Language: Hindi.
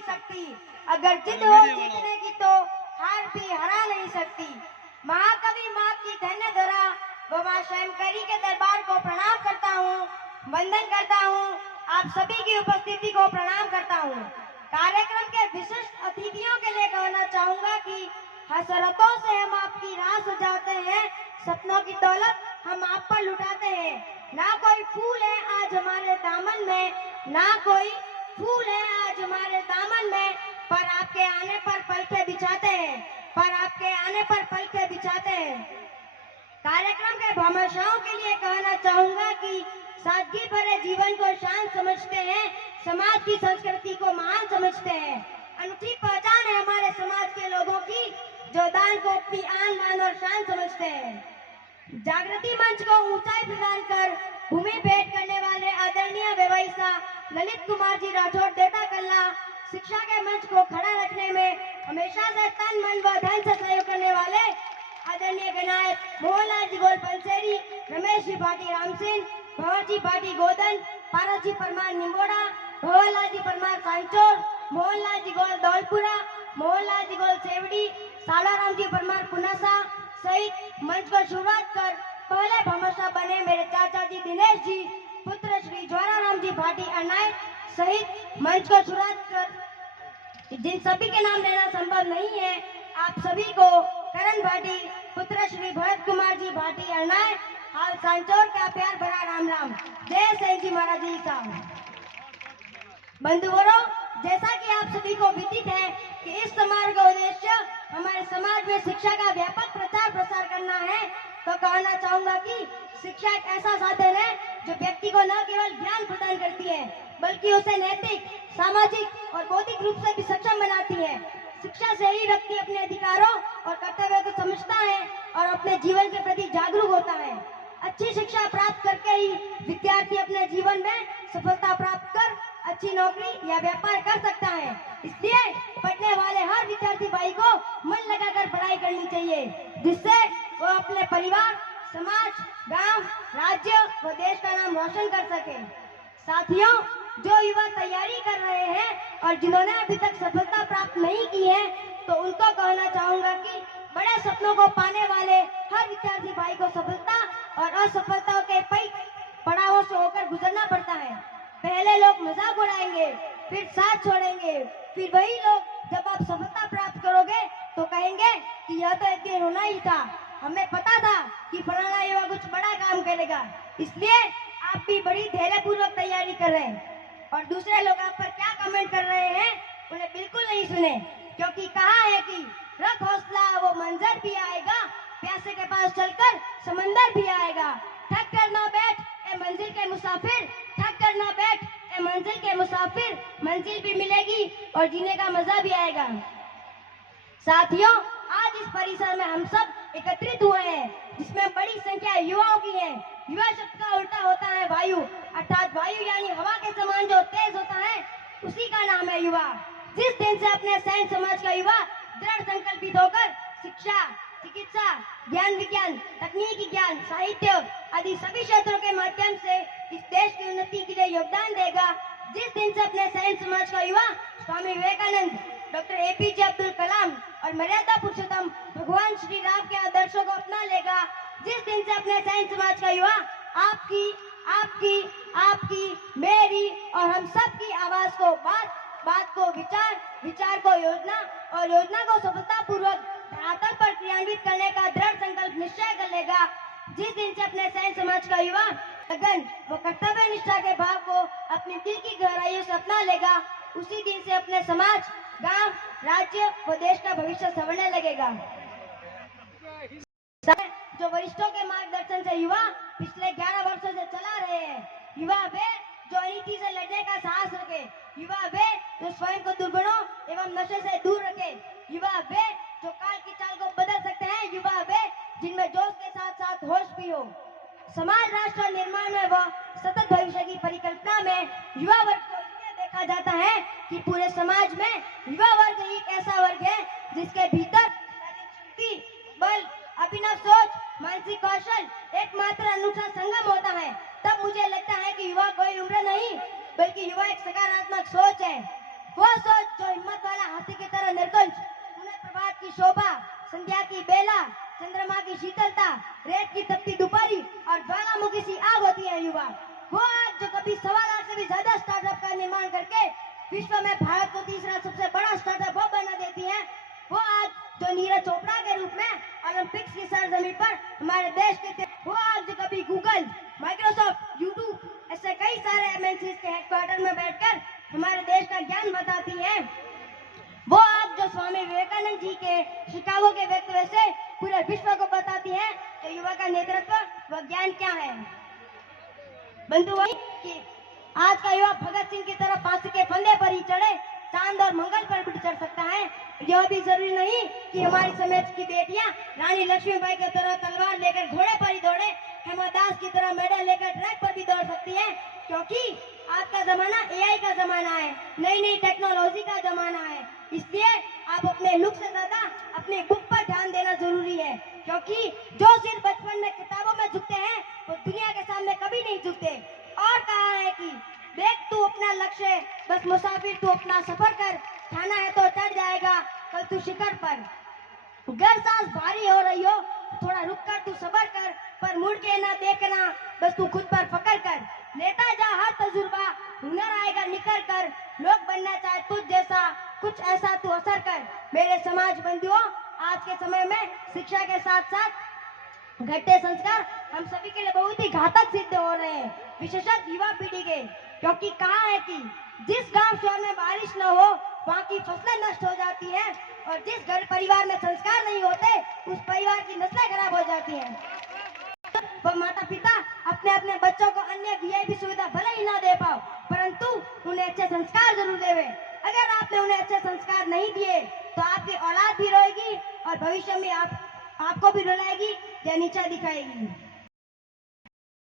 नहीं सकती। अगर जिद हो जीतने की तो हार भी हरा नहीं सकती। महाकवि माँ की धन्य धरा व माँ स्वयंकरी के दरबार को प्रणाम करता हूँ, वंदन करता हूँ। आप सभी की उपस्थिति को प्रणाम करता हूँ। कार्यक्रम के विशिष्ट अतिथियों के लिए कहना चाहूंगा कि हसरतों से हम आपकी राह सजाते हैं, सपनों की दौलत हम आप पर लुटाते हैं। ना कोई फूल है आज हमारे दामन में, ना कोई फूल है आज हमारे दामन में, पर आपके आने पर पलके बिछाते हैं, पर आपके आने पर पलके बिछाते हैं। कार्यक्रम के भामाशाहों के लिए कहना चाहूंगा कि सादगी भरे जीवन को शान समझते हैं, समाज की संस्कृति को महान समझते हैं। अनूठी पहचान है हमारे समाज के लोगों की, जो दान को अपनी आन मान और शान समझते हैं। जागृति मंच को ऊंचाई प्रदान कर भूमि भेंट करने वाले आदरणीय व्यवसायी ललित कुमार जी राठौड़ देता कल्ला, शिक्षा के मंच को खड़ा रखने में हमेशा से तन मन व धन से सहयोग करने वाले आदरणीय विनायक मोहनलाल जी गोल पंसेरी, रमेश जी भाटी रामसिंह, भंवर जी भाटी गोदन, पारस जी परमार निम्बोड़ा, भंवरलाल जी परमार सांचोर, मोहनलाल जी गोल दौलपुरा, मोहनलाल जी गोल सेवड़ी, सालाराम जी परमार पुनासा सहित मंच को शुरुआत कर पहले भामाशाह बने मेरे चाचा जी दिनेश जी पुत्र श्री ज्वाराराम जी भाटी अनायत सहित मंच को शुरुआत कर जिन सभी के नाम लेना संभव नहीं है, आप सभी को करण भाटी पुत्र श्री भरत कुमार जी भाटी अरनाय हाल सांचौर का प्यार भरा राम राम। जय सैन जी महाराज जी का। बंधुओं, जैसा कि आप सभी को विदित है कि इस समारोह का उद्देश्य हमारे समाज में शिक्षा का व्यापक प्रचार प्रसार करना है, तो कहना चाहूंगा कि शिक्षा एक ऐसा साधन है जो व्यक्ति को न केवल ज्ञान प्रदान करती है बल्कि उसे नैतिक, सामाजिक और बौद्धिक रूप से भी सक्षम बनाती है। शिक्षा से ही व्यक्ति अपने अधिकारों और कर्तव्यों को समझता है और अपने जीवन के प्रति जागरूक होता है। अच्छी शिक्षा प्राप्त करके ही विद्यार्थी अपने जीवन में सफलता प्राप्त कर अच्छी नौकरी या व्यापार कर सकता है। इसलिए पढ़ने वाले हर विद्यार्थी भाई को मन लगाकर पढ़ाई करनी चाहिए, जिससे वो अपने परिवार, समाज, गांव, राज्य व देश का नाम रोशन कर सके। साथियों, जो युवा तैयारी कर रहे हैं और जिन्होंने अभी तक सफलता प्राप्त नहीं की है, तो उनको कहना चाहूंगा कि बड़े सपनों को पाने वाले हर विद्यार्थी भाई को सफलता और असफलताओं के कई पड़ावों से होकर गुजरना पड़ता है। पहले लोग मजाक उड़ाएंगे, फिर साथ छोड़ेंगे, फिर वही लोग जब आप सफलता प्राप्त करोगे तो कहेंगे कि यह तो एक दिन होना ही था, हमें पता था कि फलाना युवा कुछ बड़ा काम करेगा। इसलिए आप भी बड़ी धैर्यपूर्वक तैयारी कर रहे हैं और दूसरे लोग आप पर क्या कमेंट कर रहे हैं उन्हें बिल्कुल नहीं सुने, क्योंकि कहा है कि रख हौसला वो मंजर भी आएगा, प्यासे के पास चलकर समंदर भी आएगा। थक कर ना बैठ ए मंजिल के मुसाफिर, थक कर ना बैठ ए मंजिल के मुसाफिर, मंजिल भी मिलेगी और जीने का मजा भी आएगा। साथियों, आज इस परिसर में हम सब एकत्रित हुए हैं, जिसमें बड़ी संख्या युवाओं की है। युवा शब्द का उल्टा होता है वायु, अर्थात वायु यानी हवा के समान जो तेज होता है, उसी का नाम है युवा। जिस दिन से अपने सैन्य समाज का युवा दृढ़ संकल्पित होकर शिक्षा, चिकित्सा, ज्ञान विज्ञान, तकनीकी ज्ञान, साहित्य आदि सभी क्षेत्रों के माध्यम से इस देश की उन्नति के लिए योगदान देगा, जिस दिन से अपने सैन्य समाज का युवा स्वामी विवेकानंद, डॉक्टर एपीजे अब्दुल कलाम और मर्यादा पुरुषोत्तम भगवान श्री राम के आदर्शों को अपना लेगा, जिस दिन से अपने सैन्य समाज का युवा आपकी, आपकी, आपकी, मेरी और हम सब की आवाज को बात, बात को विचार, विचार को योजना और योजना को सफलतापूर्वक धरातल पर क्रियान्वित करने का दृढ़ संकल्प निश्चय कर लेगा, जिस दिन से अपने सैन्य समाज का युवा लगन व कर्तव्य निष्ठा के भाव को अपनी दिल की गहराइयों से अपना लेगा, उसी दिन से अपने समाज, गांव, राज्य व देश का भविष्य संवरने लगेगा। जो वरिष्ठों के मार्गदर्शन से युवा पिछले 11 वर्षों से चला रहे हैं, युवा वे जो अनीति से लड़ने का साहस रखे, युवा वे जो स्वयं को दुर्गुणों एवं नशे से दूर रखे, युवा वे जो काल की चाल को बदल सकते हैं, युवा वे जिनमें जोश के साथ साथ होश भी हो। समाज राष्ट्र निर्माण में व सतत भविष्य की परिकल्पना में युवा वर्ग को इसलिए देखा जाता है कि पूरे समाज में युवा वर्ग ही एक ऐसा वर्ग है जिसके भीतर शक्ति, बल, अभिनव सोच, मानसिक कौशल एकमात्र अनूठा संगम होता है। तब मुझे लगता है कि युवा कोई उम्र नहीं बल्कि युवा एक सकारात्मक सोच है। वो सोच जो हिम्मत वाला हाथी की तरह निर्गुंज, उन्हें प्रभात की शोभा, संध्या की बेला, चंद्रमा की शीतलता, रेत की तपती दोपहरी और ज्वालामुखी सी आग होती है युवा। वो आग जो कभी 1.25 लाख से भी ज्यादा स्टार्टअप का निर्माण करके विश्व में भारत को तीसरा सबसे बड़ा स्टार्टअप वो बना देती है। वो आग जो नीरज चोपड़ा के रूप में ओलंपिक्स की सरजमीन पर हमारे देश के, वो आग जो कभी गूगल, माइक्रोसॉफ्ट, यूट्यूब ऐसे कई सारे एमएनसीज के हेडक्वार्टर में बैठकर हमारे देश का ज्ञान बताती है। वो आग जो स्वामी विवेकानंद जी के शिकागो के व्यक्तित्व से पूरे विश्व को बताती है कि युवा का नेतृत्व व ज्ञान क्या है। बंधुओं, कि आज का युवा भगत सिंह की तरह फांसी के फंदे पर ही चढ़े, चांद और मंगल पर भी चढ़ सकता है। यह भी जरूरी नहीं कि हमारी समाज की बेटियां रानी लक्ष्मीबाई की तरह तलवार लेकर घोड़े पर ही दौड़े, हेमदास की तरह मेडल लेकर ट्रैक पर भी दौड़ सकती है, क्योंकि आज का जमाना एआई का जमाना है, नई नई टेक्नोलॉजी का जमाना है। इसलिए आप अपने लुक से ज्यादा अपने बुक पर ध्यान देना जरूरी है, क्योंकि जो सिर्फ बचपन में किताबों में झुकते हैं वो दुनिया के सामने कभी नहीं झुकते। और कहा है कि देख तू अपना लक्ष्य, बस मुसाफिर तू अपना सफर कर, खाना है तो चढ़ जाएगा कल तू शिखर पर। अगर सांस भारी हो रही हो थोड़ा रुक कर तू सबर कर, पर मुड़ के ना देखना, बस तू खुद पर फकर कर, लेता जा हर तजुर्बा, हुनर आएगा निखर कर, लोग बनना चाहे तुझ जैसा, कुछ ऐसा तू असर कर। मेरे समाज बंधुओं, आज के समय में शिक्षा के साथ साथ घटते संस्कार हम सभी के लिए बहुत ही घातक सिद्ध हो रहे हैं, विशेषत युवा पीढ़ी के, क्योंकि कहा है कि जिस गांव शहर में बारिश न हो वहाँ की फसलें नष्ट हो जाती हैं, और जिस घर परिवार में संस्कार नहीं होते उस परिवार की नस्लें खराब हो जाती हैं। वो माता पिता अपने अपने बच्चों को अन्य वीआईपी सुविधा भले ही ना दे पाओ, परंतु उन्हें अच्छे संस्कार जरूर देवे। अगर आपने उन्हें अच्छे संस्कार नहीं दिए तो आपकी औलाद भी रोएगी और भविष्य में आपको भी रुलाएगी या नीचा दिखाएगी।